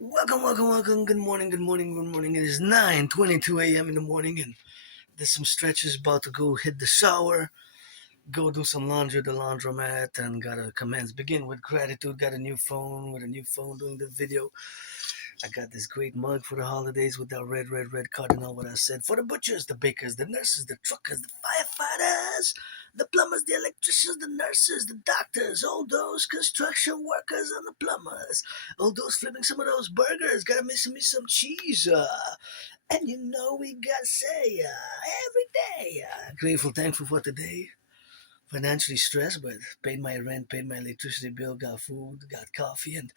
Welcome. Good morning. It is 9:22 a.m. in the morning, and there's some stretches. About to go hit the shower, go do some laundry at the laundromat, and gotta commence. Begin with gratitude. Got a new phone. With a new phone, doing the video. I got this great mug for the holidays with that red cardinal. What I said for the butchers, the bakers, the nurses, the truckers, the firefighters, the plumbers, the electricians, the nurses, the doctors, all those construction workers and the plumbers, all those flipping some of those burgers. Gotta miss me some cheese. And we gotta say every day. Grateful, thankful for today. Financially stressed, but paid my rent, paid my electricity bill, got food, got coffee, and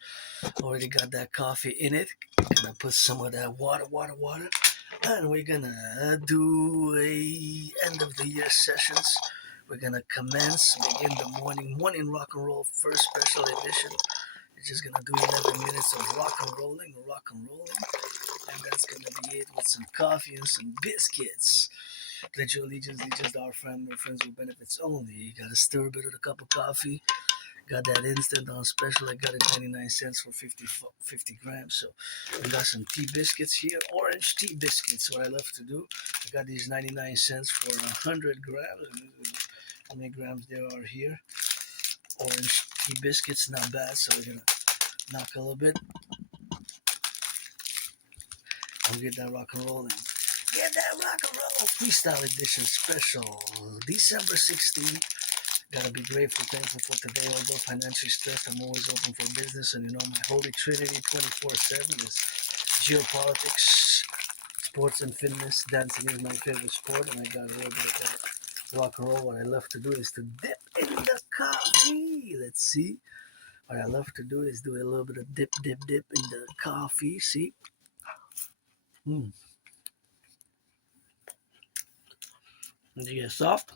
already got that coffee in it. Gonna put some of that water, and we're gonna do a end of the year sessions. We're gonna begin the morning rock and roll, first special edition. We're just gonna do 11 minutes of rock and rolling, and that's gonna be it with some coffee and some biscuits. Pledge your allegiance to our friend, no friends with benefits only. You gotta stir a bit of a cup of coffee. Got that instant on special. I got it 99 cents for 50 grams. So I got some tea biscuits here, orange tea biscuits. What I love to do, I got these 99 cents for 100 grams. How many grams there are here? Orange tea biscuits, not bad. So we're gonna knock a little bit and get that rock and rolling. Get that rock and roll freestyle edition special, December 16th. Gotta be grateful, thankful for today. Although financially stressed, I'm always open for business. And my holy trinity 24/7 is geopolitics, sports and fitness. Dancing is my favorite sport, and I got a little bit of that rock and roll. What I love to do is to dip in the coffee. Let's see. What I love to do is do a little bit of dip in the coffee. See? Mm. Does it get soft?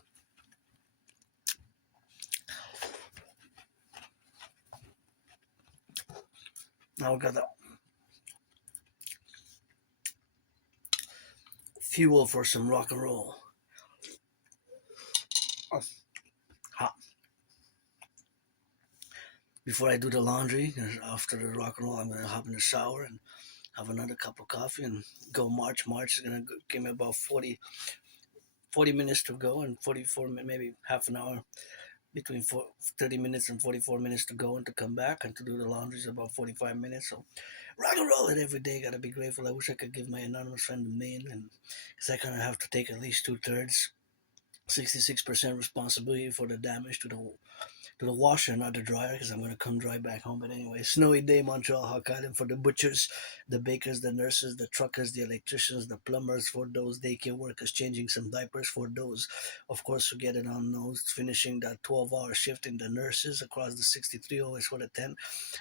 Now we got the fuel for some rock and roll. Hot. Before I do the laundry, after the rock and roll, I'm gonna hop in the shower and have another cup of coffee and go march. March is gonna give me about 40 minutes to go and 44, maybe half an hour, between 30 minutes and 44 minutes to go and to come back, and to do the laundry is about 45 minutes. So rock and roll it every day. Gotta be grateful. I wish I could give my anonymous friend a million, and because I kind of have to take at least 2/3, 66% responsibility for the damage to the washer, not the dryer, because I'm gonna come dry back home. But anyway, snowy day, Montreal, Hawk Island, for the butchers, the bakers, the nurses, the truckers, the electricians, the plumbers, for those daycare workers changing some diapers, for those, of course, who get it on nose, finishing that 12-hour shift in the nurses across the 63, always for the 10,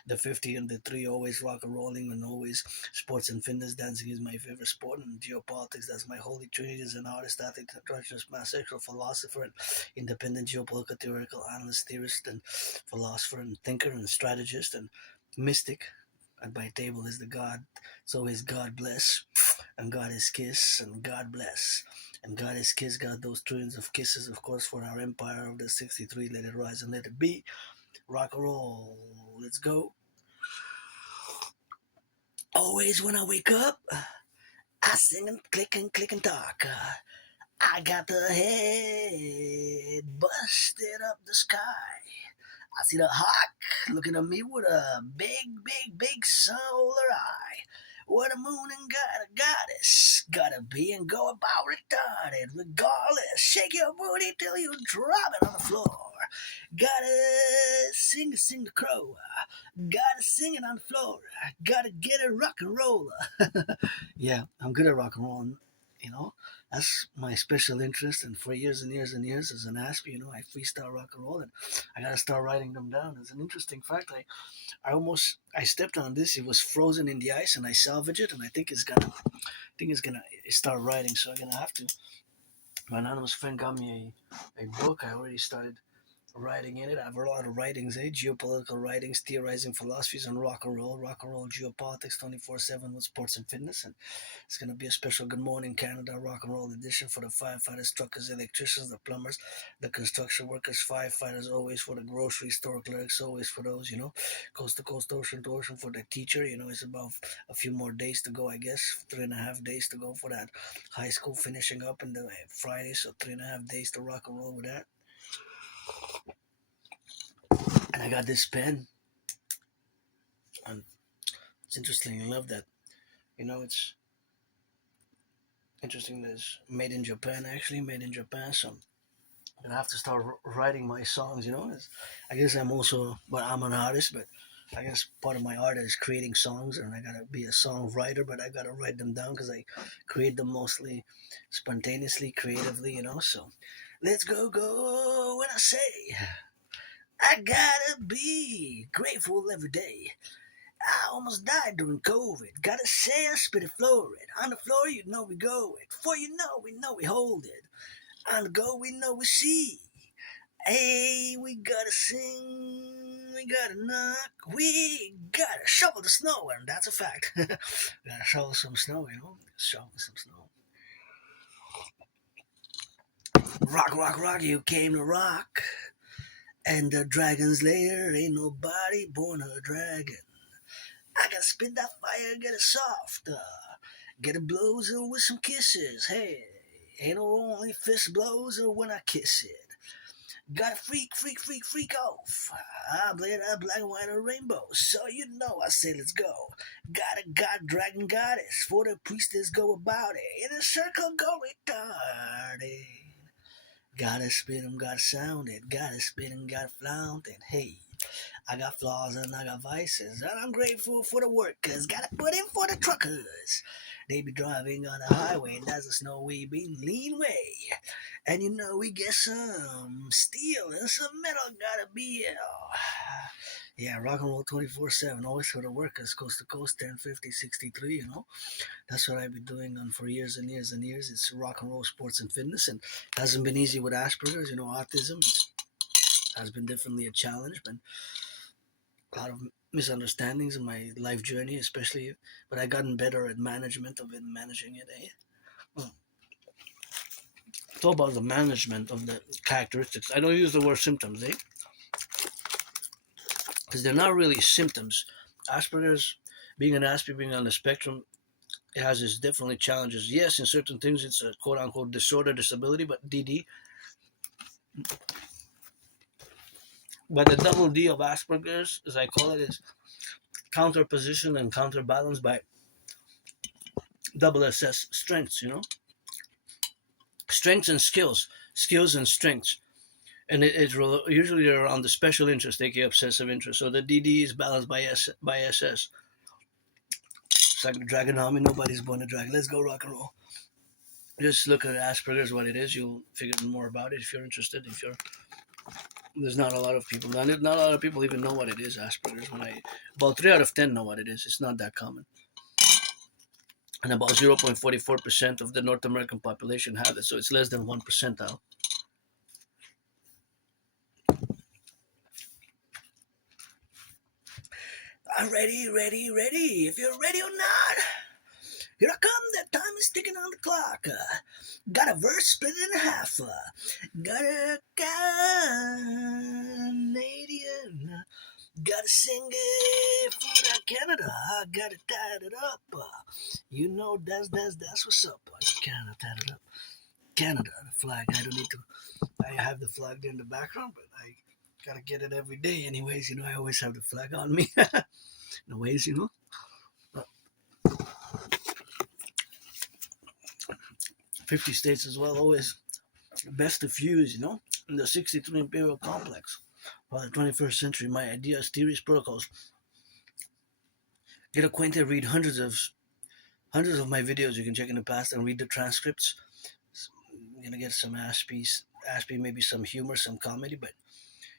the 50 and the 3, always rock and rolling, and always sports and fitness. Dancing is my favorite sport, and geopolitics, that's my holy trinity. As an artist, athlete, androgynous bisexual philosopher, and independent geopolitical theoretical analyst, theorist, and philosopher, and thinker, and strategist, and mystic. At my table is the God. So is God bless, and God is kiss, and God bless, and God is kiss. Got those trillions of kisses, of course, for our empire of the 63. Let it rise and let it be. Rock and roll. Let's go. Always when I wake up, I sing and click and talk. I got the head busted up the sky. I see the hawk looking at me with a big solar eye. What a moon and God, a goddess, gotta be and go about retarded. Regardless, shake your booty till you drop it on the floor. Gotta sing the crow. Gotta sing it on the floor. Gotta get a rock and roll. Yeah, I'm good at rock and roll. You know, that's my special interest. And for years and years as an Aspie, I freestyle rock and roll, and I gotta start writing them down. It's an interesting fact. I stepped on this. It was frozen in the ice, and I salvaged it, and I think it's gonna start writing. So I'm gonna have to. My anonymous friend got me a book. I already started writing in it. I have a lot of writings, geopolitical writings, theorizing philosophies on rock and roll, geopolitics, 24/7 with sports and fitness, and it's gonna be a special Good Morning Canada rock and roll edition for the firefighters, truckers, electricians, the plumbers, the construction workers, firefighters, always for the grocery store clerks, always for those, coast to coast, ocean to ocean for the teacher. It's about a few more days to go, I guess, 3.5 days to go for that high school finishing up in the Friday, so 3.5 days to rock and roll with that. And I got this pen, and it's interesting. I love that. It's interesting that it's made in Japan, actually, made in Japan. So I'm gonna have to start writing my songs. I guess I'm an artist, but I guess part of my art is creating songs, and I gotta be a songwriter, but I gotta write them down because I create them mostly spontaneously, creatively. So let's go when I say I gotta be grateful every day. I almost died during COVID. Gotta say I spit it florid. On the floor, we go it. For we know we hold it. On the go, we know we see. Hey, we gotta sing, we gotta knock, we gotta shovel the snow, and that's a fact. Gotta shovel some snow, shovel some snow. Rock, rock, rock, you came to rock. And the dragon's lair ain't nobody born a dragon. I gotta spit that fire, get it soft. Get it blows with some kisses. Hey, ain't no only fist blows or when I kiss it. Gotta freak off. I play that black and white and rainbow. So I say let's go. Got a god dragon goddess. For the priestess go about it. In a circle go retarded. Gotta spit 'em, gotta sound it. Gotta spit 'em, gotta flaunt it. Hey. I got flaws and I got vices, and I'm grateful for the workers. Gotta put in for the truckers. They be driving on the highway, and that's a snowy being lean way. And we get some steel and some metal. Gotta be yeah, rock and roll 24/7, always for the workers, coast to coast, 1050, 63. That's what I've been doing for years and years and years. It's rock and roll, sports and fitness, and it hasn't been easy with Asperger's. Autism has been definitely a challenge, but a lot of misunderstandings in my life journey, especially. But I gotten better at management of it, managing it. Well, it's all about the management of the characteristics. I don't use the word symptoms, because they're not really symptoms. Asperger's, being an Asperger, being on the spectrum, it has its definitely challenges. Yes, in certain things, it's a quote unquote disorder, disability, but DD. But the double D of Asperger's, as I call it, is counterposition and counterbalance by double SS strengths, strengths and skills and strengths. And it's usually around the special interest, aka obsessive interest. So the DD is balanced by SS. It's like a dragon army, nobody's born a dragon. Let's go rock and roll. Just look at Asperger's, what it is. You'll figure more about it if you're interested. There's not a lot of people. Not a lot of people even know what it is, Asperger's. About 3 out of 10 know what it is. It's not that common. And about 0.44% of the North American population have it, so it's less than 1 percentile. I'm ready. If you're ready or not, here I come. That time is ticking on the clock. Got a verse split in half. Got a Canadian. Gotta sing it for that Canada. I gotta tie it up. That's what's up. Canada, tie it up. Canada, the flag. I don't need to. I have the flag there in the background, but I gotta get it every day. Anyways, I always have the flag on me. Anyways, 50 states as well. Always best to fuse. In the 63 Imperial complex. For the 21st century, my ideas, theories, protocols. Get acquainted. Read hundreds of my videos. You can check in the past and read the transcripts. You're gonna get some Aspie, maybe some humor, some comedy, but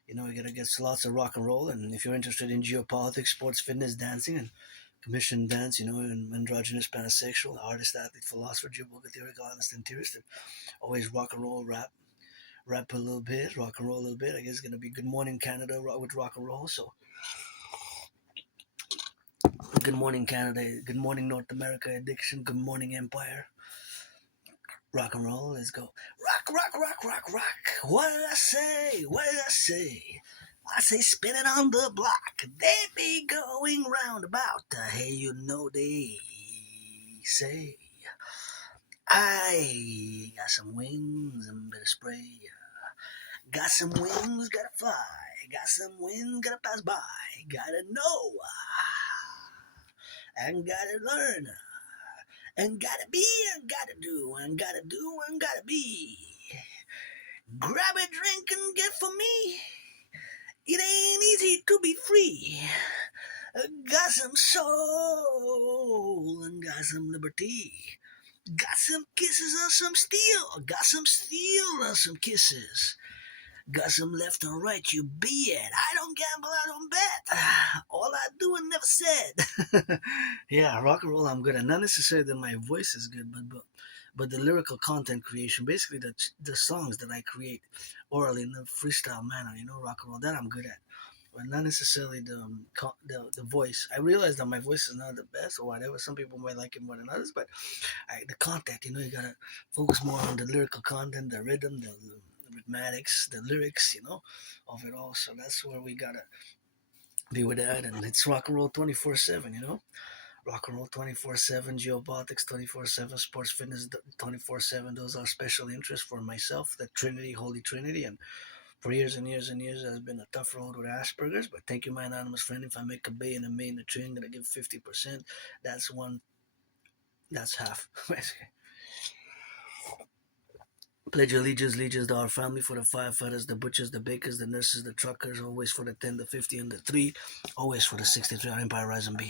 you're gonna get lots of rock and roll. And if you're interested in geopolitics, sports, fitness, dancing, and commission dance, and androgynous, pansexual, artist, athlete, philosopher, geopolitical, theoretical, honest, and theorist, always rock and roll, rap, rap a little bit, rock and roll a little bit. I guess it's gonna be Good Morning Canada with rock and roll. So Good Morning Canada, Good Morning North America Addiction, Good Morning Empire. Rock and roll, let's go. Rock, rock, rock, rock, rock. What did I say? What did I say? I say spin it on the block. They be going round about. Hey, you know they say. I got some wings and bit of spray. Got some wings, gotta fly. Got some wings, gotta pass by. Gotta know. And gotta learn. And gotta be and gotta do. And gotta do and gotta be. Grab a drink and get for me. It ain't easy to be free. Got some soul and got some liberty. Got some kisses and some steel. Got some steel and some kisses. Got some left and right, you be it. I don't gamble, I don't bet. All I do and never said. Yeah, rock and roll, I'm good at. Not necessarily that my voice is good, but the lyrical content creation, basically the songs that I create orally in a freestyle manner, rock and roll, that I'm good at. But not necessarily the voice. I realize that my voice is not the best or whatever. Some people might like it more than others, but the content, you gotta focus more on the lyrical content, the rhythm, the rhythmatics, the lyrics, of it all. So that's where we gotta be with that. And it's rock and roll 24/7, rock and roll 24/7, geopolitics 24/7, sports fitness 24/7. Those are special interests for myself, the Trinity, Holy Trinity. And for years and years and years, it has been a tough road with Asperger's. But thank you, my anonymous friend. If I make a bay and a main and a trillion, I'm gonna give 50%. That's one. That's half. Pledge allegiance to our family, for the firefighters, the butchers, the bakers, the nurses, the truckers, always for the 10, the 50, and the 3, always for the 63, our empire rise and be.